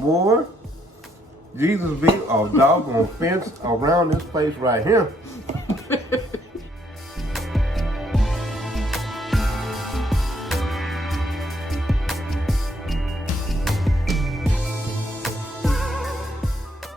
Boy, Jesus be a doggone fence around this place right here.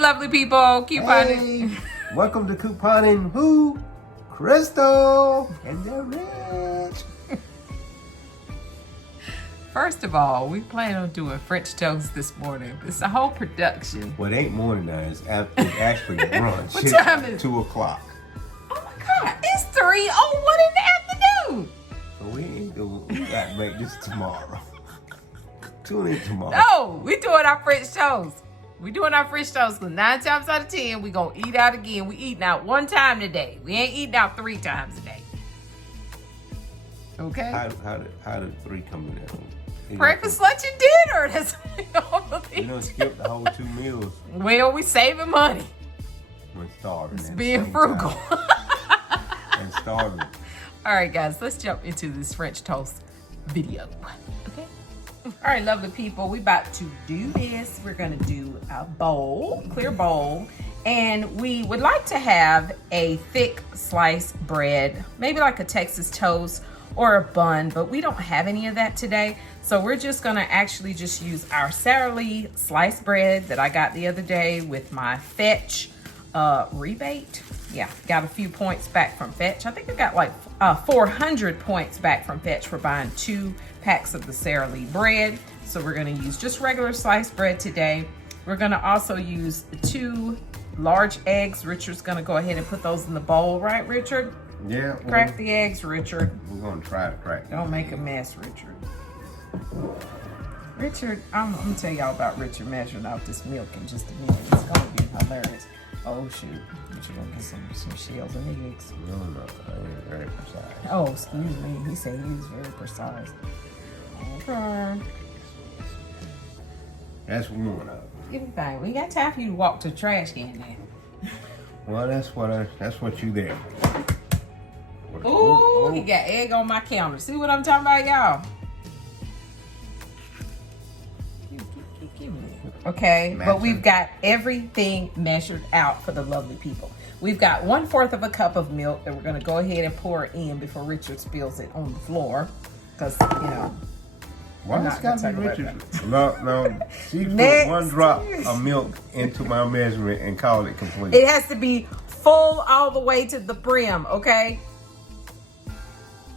Lovely people, couponing. Hey, welcome to Couponing Who? Crystal and the Rich. First of all, we plan on doing French toast this morning. It's a whole production. Well, it ain't morning now. It's actually brunch. What time is it? 2 o'clock. Oh my God, it's 3:01 in the afternoon. So we ain't doing. We got to make this tomorrow. Tune in tomorrow. No, we doing our French toast. We doing our French toast because 9 times out of 10, we gonna eat out again. We eating out 1 time today. We ain't eating out 3 times a day. Okay? How did 3 come in there? Breakfast, lunch, and dinner. That's what You don't skip the whole 2 meals. Well, we saving money. We're starving. It's being frugal. And starving. All right, guys, let's jump into this French toast video. Okay? All right, lovely people, we about to do this. We're gonna do a bowl, clear bowl, and we would like to have a thick sliced bread, maybe like a Texas toast or a bun, but we don't have any of that today. So we're just gonna actually just use our Sara Lee sliced bread that I got the other day with my Fetch rebate. Yeah, got a few points back from Fetch. I think I got like 400 points back from Fetch for buying 2 packs of the Sara Lee bread. So we're gonna use just regular sliced bread today. We're gonna also use 2 large eggs. Richard's gonna go ahead and put those in the bowl, right, Richard? Yeah. Crack the eggs, Richard. We're gonna try to crack. Don't make a mess, Richard. Richard, I'm gonna tell y'all about Richard measuring out this milk in just a minute. It's gonna be hilarious. Oh shoot, Richard gonna get some shells and eggs. No, I ain't very precise. Oh, excuse me. He said he was very precise. Okay. That's one of them. Everything. We got time for you to walk to the trash can now. Well, that's what you there. Ooh, he got egg on my counter. See what I'm talking about, y'all? Give me that. Okay, but we've got everything measured out for the lovely people. We've got 1/4 of a cup of milk that we're gonna go ahead and pour in before Richard spills it on the floor. Because, you know. Why it's gotta be Richard? No. She put Next. 1 drop of milk into my measurement and call it complete. It has to be full all the way to the brim, okay?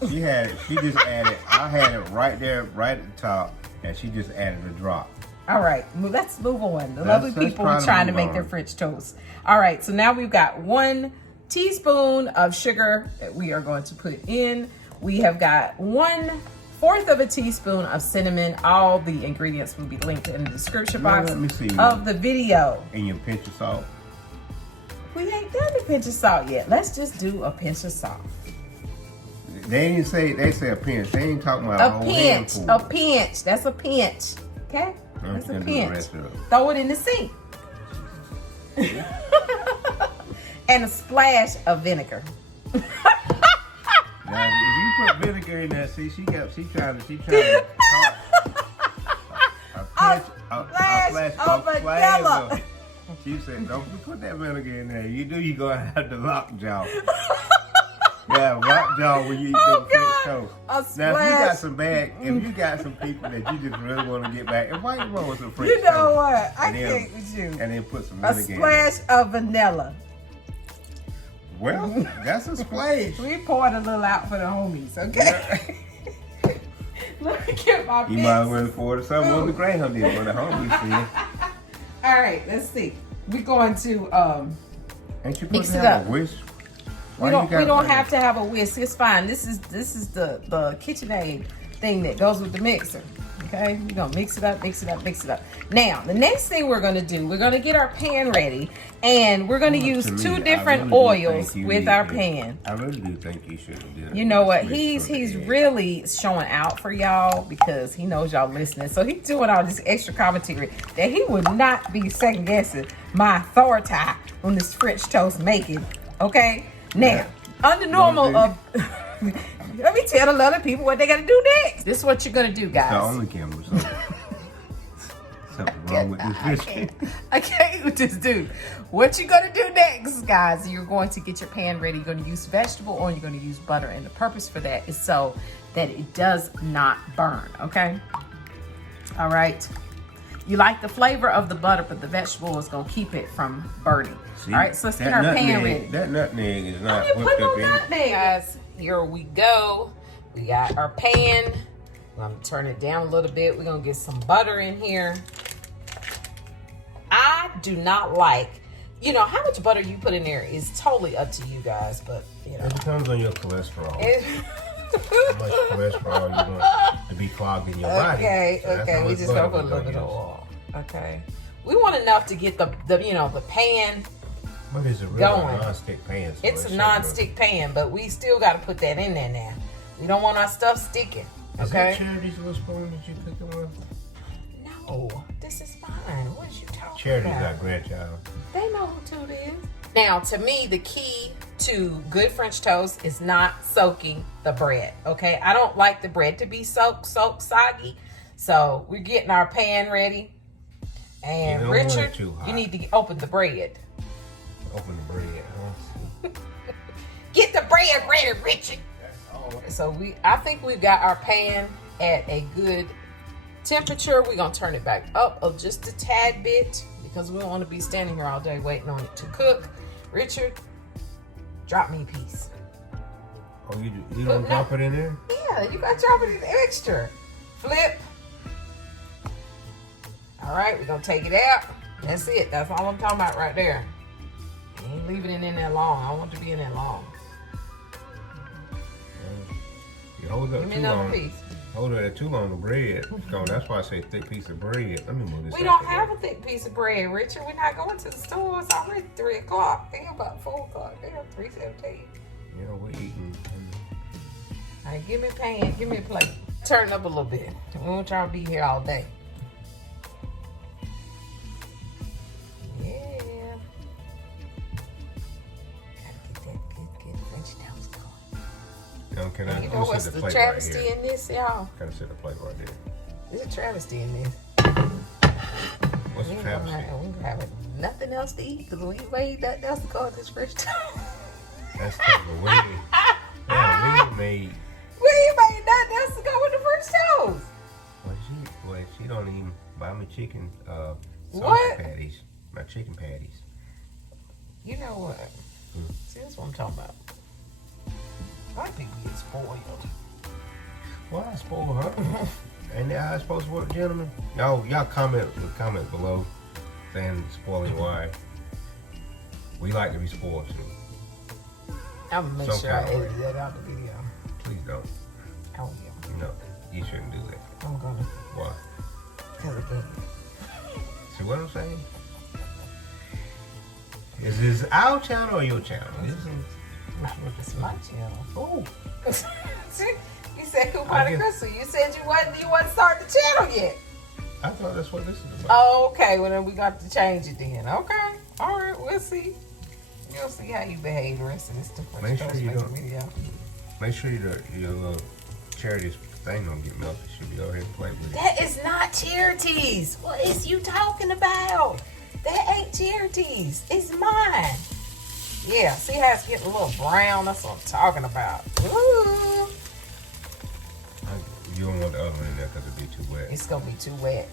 She just added, I had it right there, right at the top, and she just added a drop. All right, let's move on. The lovely people try are to trying to move make their on. French toast. All right, so now we've got 1 teaspoon of sugar that we are going to put in. We have got 1/4 of a teaspoon of cinnamon. All the ingredients will be linked in the description box let me see. of the video. And your pinch of salt. We ain't done the pinch of salt yet. Let's just do a pinch of salt. They say a pinch. They ain't talking about a whole handful. A pinch. That's a pinch. Okay? I'm That's a gonna do the pinch. rest of it. Throw it in the sink. And a splash of vinegar. Now, if you put vinegar in there, see, she trying to. A splash of vanilla. She said, "Don't put that vinegar in there. You do, you gonna have the lockjaw." Yeah, lockjaw when you eat them French toast. Now, if you got some people that you just really want to get back, and why you roll with some French toast? You know what? I And then- can't with you. And then put some A vinegar in splash of vanilla. Well, that's a splash. We poured a little out for the homies, okay? Let me get my You might as well afford something on the Greyhound did for the homies see. All right, let's see. We're going to Ain't you mix supposed to it have up. a whisk? We don't have to have a whisk. It's fine. This is the KitchenAid thing that goes with the mixer. Okay, we're gonna mix it up. Now, the next thing we're gonna do, we're gonna get our pan ready, and we're gonna use To me, 2 I different really do oils think you with need our to- pan. I really do think you should have done it. You know what? Switch He's from the egg. really showing out for y'all because he knows y'all listening. So he's doing all this extra commentary that he would not be second guessing my authority on this French toast making. Okay, now. Yeah. Under normal of let me tell the other people what they gotta do next. This is what you're gonna do, guys. The only camera. So something wrong with this fish. I can't with this dude. What you're gonna do next, guys, you're going to get your pan ready. You're gonna use vegetable oil, you're gonna use butter. And the purpose for that is so that it does not burn, okay? All right. You like the flavor of the butter, but the vegetable is gonna keep it from burning. See, all right, so let's get our pan ready. That nutmeg is not I didn't whipped put up no in nutmeg. Guys, here we go. We got our pan. I'm gonna turn it down a little bit. We're gonna get some butter in here. I do not like, you know, how much butter you put in there is totally up to you guys, but you know. It depends on your cholesterol. How much cholesterol you want to be clogged in your body. Okay, we just gonna put a little bit of oil. Okay. We want enough to get the you know, the pan But it's a real non-stick pan. So it's a non-stick pan, but we still gotta put that in there now. We don't want our stuff sticking. Okay. Is that Charity's little spoon that you cooking with? No, this is mine. What is you talking about? Charity's our grandchild. They know who Toot is. Now, to me, the key to good French toast is not soaking the bread, okay? I don't like the bread to be soaked soggy. So, we're getting our pan ready. And Richard, you need to open the bread. Open the bread, huh? Get the bread ready, Richard. So, I think we've got our pan at a good temperature. We're going to turn it back up just a tad bit because we don't want to be standing here all day waiting on it to cook. Richard, drop me a piece. Oh, you do? You don't drop it in there? Yeah, you got to drop it in extra. Flip. All right, we're going to take it out. That's it. That's all I'm talking about right there. You ain't leaving it in there long. I don't want it to be in there long. You hold it up Give me too another long. piece. Hold it too long, the bread. So that's why I say thick piece of bread. Let me move this. We don't have a thick piece of bread, Richard. We're not going to the store. It's already 3 o'clock. Damn, about 4 o'clock. Damn, 3:17. Yeah, we're eating. All right, give me a pan. Give me a plate. Turn it up a little bit. We won't try to be here all day. Yeah. Gotta get that good French toast going. Now, can I? You know what's the travesty in this, y'all? Can I set the plate right there? There's a travesty in this. What's the travesty? We don't have nothing else to eat because we ain't made nothing else to go with this French toast. That's because the way. Yeah, we made. We ain't made nothing else to go with the French toast. Well, she don't even buy me chicken What? patties. My chicken patties. You know what? See, that's what I'm talking about. Black people get spoiled. Well, I spoiled her. Ain't that how it's supposed to work, gentlemen? Y'all comment below saying spoiling why. We like to be spoiled too. I'm gonna make sure I edit that out the video. Please don't. I will. No, you shouldn't do that. I'm gonna. Why? Because again. See what I'm saying? Is this our channel or your channel? It's my channel. Oh. See, you said Coupon Crystal. You said you wasn't starting the channel yet. I thought that's what this is about. Oh, okay. Well, then we got to change it then. Okay. All right. We'll see. You'll see how you behave the rest of this Make sure you don't. video. Make sure your little Charity's thing don't get melted. Should go ahead and play with it. That is not Charities. What is you talking about? That ain't Charities. It's mine. Yeah, see how it's getting a little brown? That's what I'm talking about. Ooh. You don't want the other one in there because it'd be too wet. It's going to be too wet.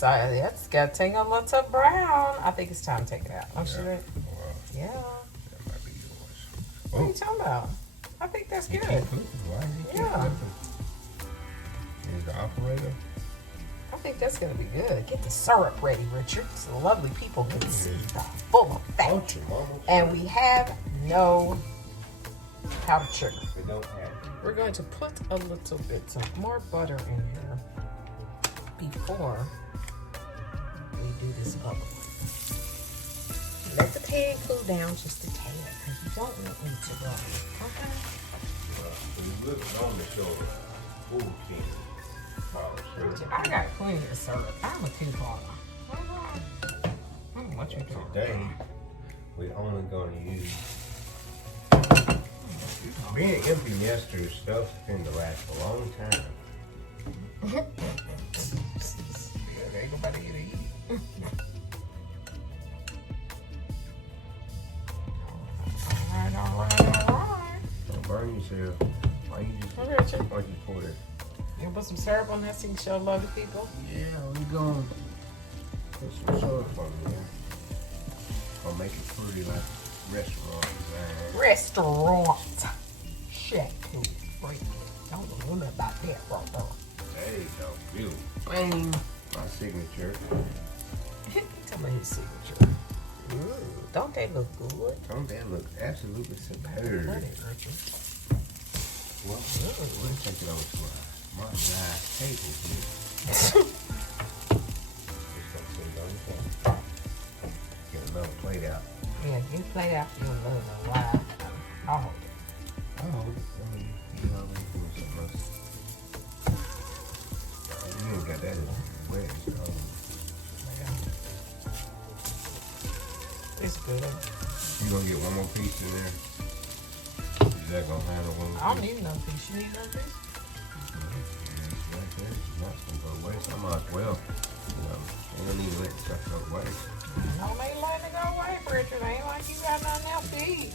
That's got to take a little to brown. I think it's time to take it out. I'm sure. Yeah. That might be yours. What are you talking about? I think that's good. Why is he keep flipping? He's the operator. I think that's going to be good. Get the syrup ready, Richard, so the lovely people can see the full effect. And we have no powdered sugar. We're going to put a little bit more butter in here before we do this other one. Let the pan cool down just a tad because you don't want me to run. Okay? We look on the show, Food King. I got plenty of syrup. I'm a couponer. What you doing? Today, we're only going to use. Being empty nesters, stuff tend to last a long time. Yeah, there ain't nobody to eat. All right. Don't burn yourself. Why you pour that? You put some syrup on that so you can show love to people? Yeah, we gonna put some syrup on there. Gonna make it pretty like restaurant design. Restaurant. Shack food. Don't know nothing about that right there. There you go. Beautiful. Bang. My signature. Tell me his signature. Ooh, don't they look good? Don't that look absolutely superb? Well, we'll take it over to my nice table here. Get another plate out. Yeah, you plate out your little wide. I'll hold it. I'll hold it. I mean, you know, I'm doing something else. You ain't got that in wet. It's good. You gonna get one more piece in there? Is that gonna handle one? I don't need no piece. You need no piece? Right there. It's not gonna go to waste. I might as well. You know, you don't need to let stuff go to waste. No, they letting it go away, Richard. Ain't like you got nothing else to eat.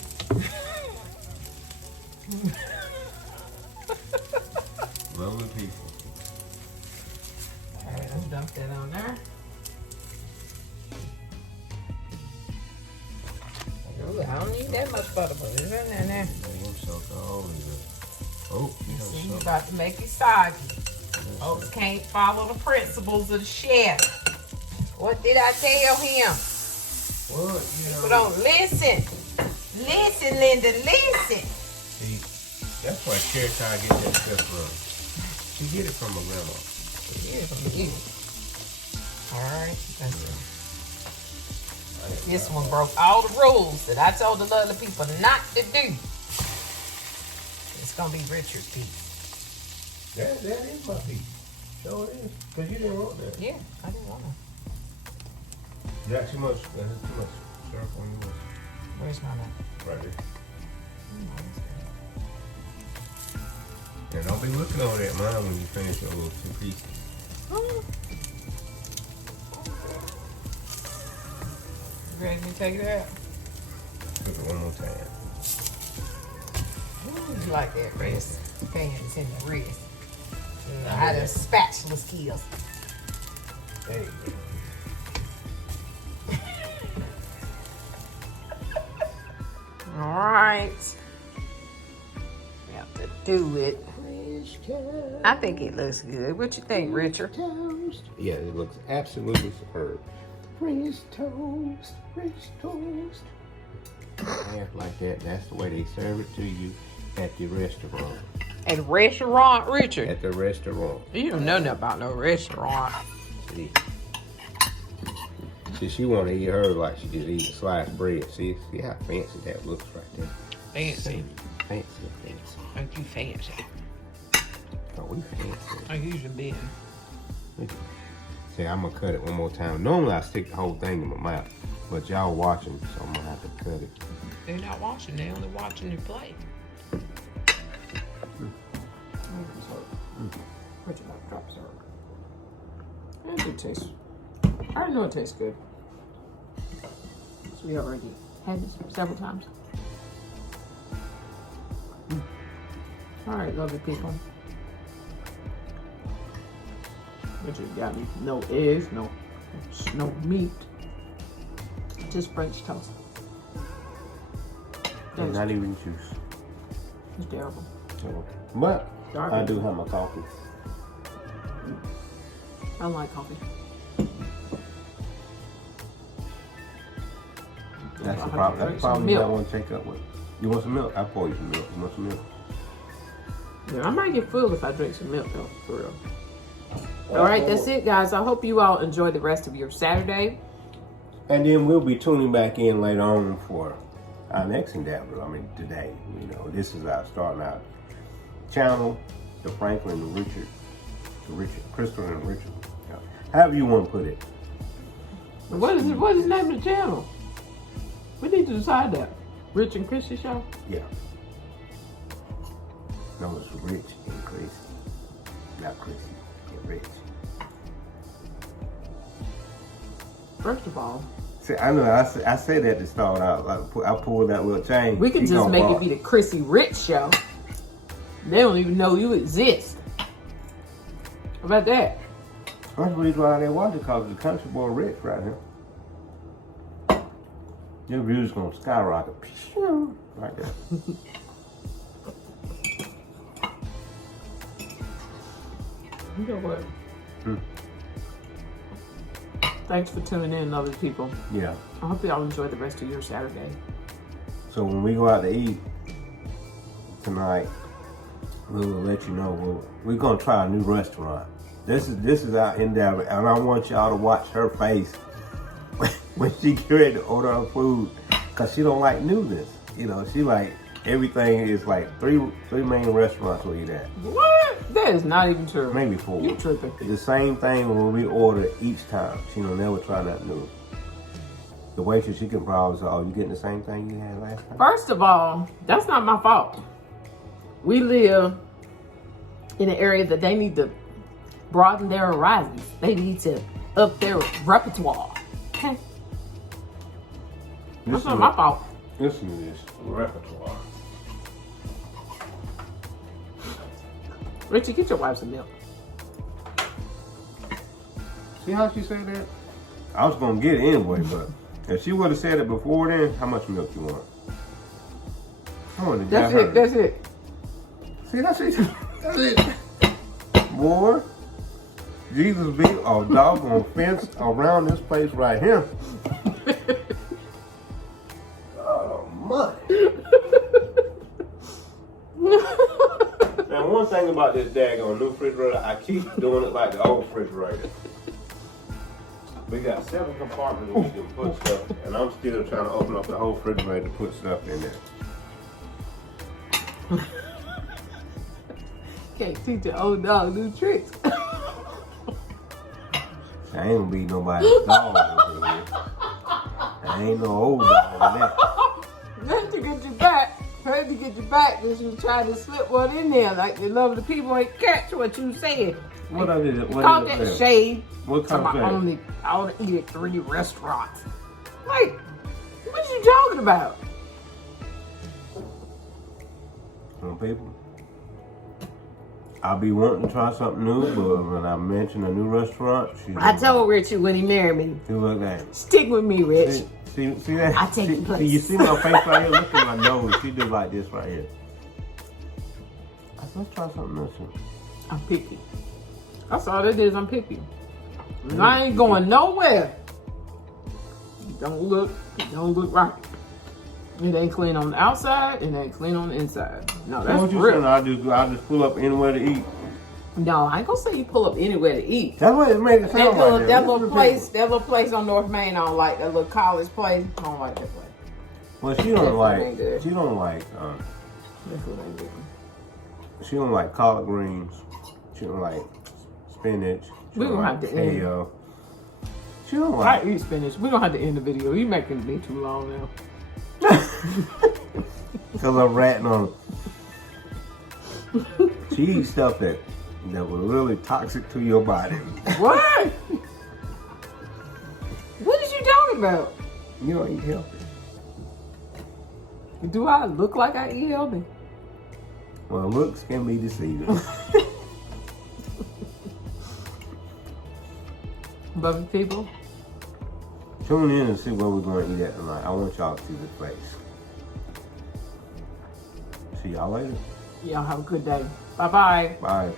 Lovely people. Alright, let's dump that on there. Ooh, I don't need that much butter, but it's in there now. I'm so cold. Oh, you know, See, you about to make it soggy. Folks can't follow the principles of the chef. What did I tell him? What? People don't listen. Listen, Linda, listen. See, that's why Cherry Pie get that stuff from. She get it from her grandma. Yeah, from you. Alright, that's it. This one broke all the rules that I told the other people not to do. It's gonna be Richard's piece. That is my piece. So it is. Because you didn't want that. Yeah, I didn't want to. You got too much. There's too much syrup on yours. Where's my knife? Right there. And don't be looking over that mine when you finish your little 2 pieces. You ready to take it out? Cook it one more time. You like that wrist? Fans in the wrist. I had a spatula skills. There you go. All right. We have to do it. I think it looks good. What you think, Richard? Toast. Yeah, it looks absolutely superb. French toast, French toast. Half like that. That's the way they serve it to you at the restaurant. At the restaurant, Richard? At the restaurant. You don't know nothing about no restaurant. See, she want to eat her like she just eat sliced bread. See how fancy that looks right there. Fancy. Fancy. Aren't you fancy? Oh, we fancy. I usually been. See, I'm gonna cut it one more time. Normally I stick the whole thing in my mouth, but y'all watching, so I'm gonna have to cut it. They're not watching. They're only watching you play. Richard, I'll drop syrup. It do taste. I already know it tastes good. So we already had this several times. All right, lovely people. Richard got me no eggs, no meat, just French toast. And not even juice. It's terrible. So, but I do have my coffee. I don't like coffee. That's the problem. That's the problem you don't want to take up with. You want some milk? I'll pour you some milk. You want some milk? Yeah, I might get full if I drink some milk though, for real. All right, that's it, guys. I hope you all enjoy the rest of your Saturday. And then we'll be tuning back in later on for our next endeavor. I mean, today, you know, this is our starting out channel, the Franklin and Richard Richard, Crystal and Richard. Yeah. However you want to put it. What is the name of the channel? We need to decide that. Rich and Chrissy Show? Yeah. No, it's Rich and Chrissy. Not Chrissy. Yeah, Rich. First of all, see, I know I said that to start out. I pulled that little chain. We could just make it be the Chrissy Rich Show. They don't even know you exist. How about that? That's the reason why they watch it, because the country boy Rich right here. Your views gonna skyrocket. Like that. You know what? Thanks for tuning in, other people. Yeah. I hope y'all enjoy the rest of your Saturday. So when we go out to eat tonight, we will let you know. We're gonna try a new restaurant. This is our endeavor, and I want y'all to watch her face when she get ready to order her food, cause she don't like newness. You know, she like everything is like three main restaurants we eat at. What? That is not even true. Maybe 4. You tripping? The same thing when we order each time. She will never try that new. The waitress, she can probably say, "Oh, you getting the same thing you had last time?" First of all, that's not my fault. We live in an area that they need to broaden their horizons. They need to up their repertoire. Okay? That's not my fault. Listen to this repertoire. Richie, get your wife some milk. See how she said that? I was gonna get it anyway, but if she would have said it before then, how much milk you want? I want to That's it. That's it. See, that's it. That's it. Boy, Jesus be a doggone fence around this place right here. Oh, mud. Now, one thing about this daggone new refrigerator, I keep doing it like the old refrigerator. We got 7 compartments where we can put stuff, and I'm still trying to open up the whole refrigerator to put stuff in there. Can't teach an old dog new tricks. I ain't gonna be nobody's dog over here. I ain't no old dog in there. Just to get you back. Heard to get you back because you tried to slip one in there. Like the love of the people ain't catch what you said. What I did? What call that shade. What kind of shade? I only eat at 3 restaurants. Like, what you talking about? Some people. I'll be wanting to try something new, but when I mention a new restaurant, I told Richie when he married me. She looked at me. Stick with me, Rich. See that? I take the place. See, you see my face right here? Look at my nose. She do like this right here. I said, let's try something else. I'm picky. That's all that is. I'm picky. And I ain't going nowhere. It don't look right. It ain't clean on the outside. It ain't clean on the inside. No, that's real. I just pull up anywhere to eat. No, I ain't gonna say you pull up anywhere to eat. That's what it made it sound like. That little place on North Main, I don't like. That little college place, I don't like that place. Well, she don't like. That's what ain't good. She don't like collard greens. She don't like spinach. We don't have to end. She don't like. I eat spinach. We don't have to end the video. You making me too long now. Because I'm ratting on her. She eats stuff that was really toxic to your body. What? What is you talking about? You don't eat healthy. Do I look like I eat healthy? Well, looks can be deceiving. Lovely people, tune in and see where we're going to eat at tonight. I want y'all to see this place. See y'all later. Y'all have a good day. Bye-bye. Bye.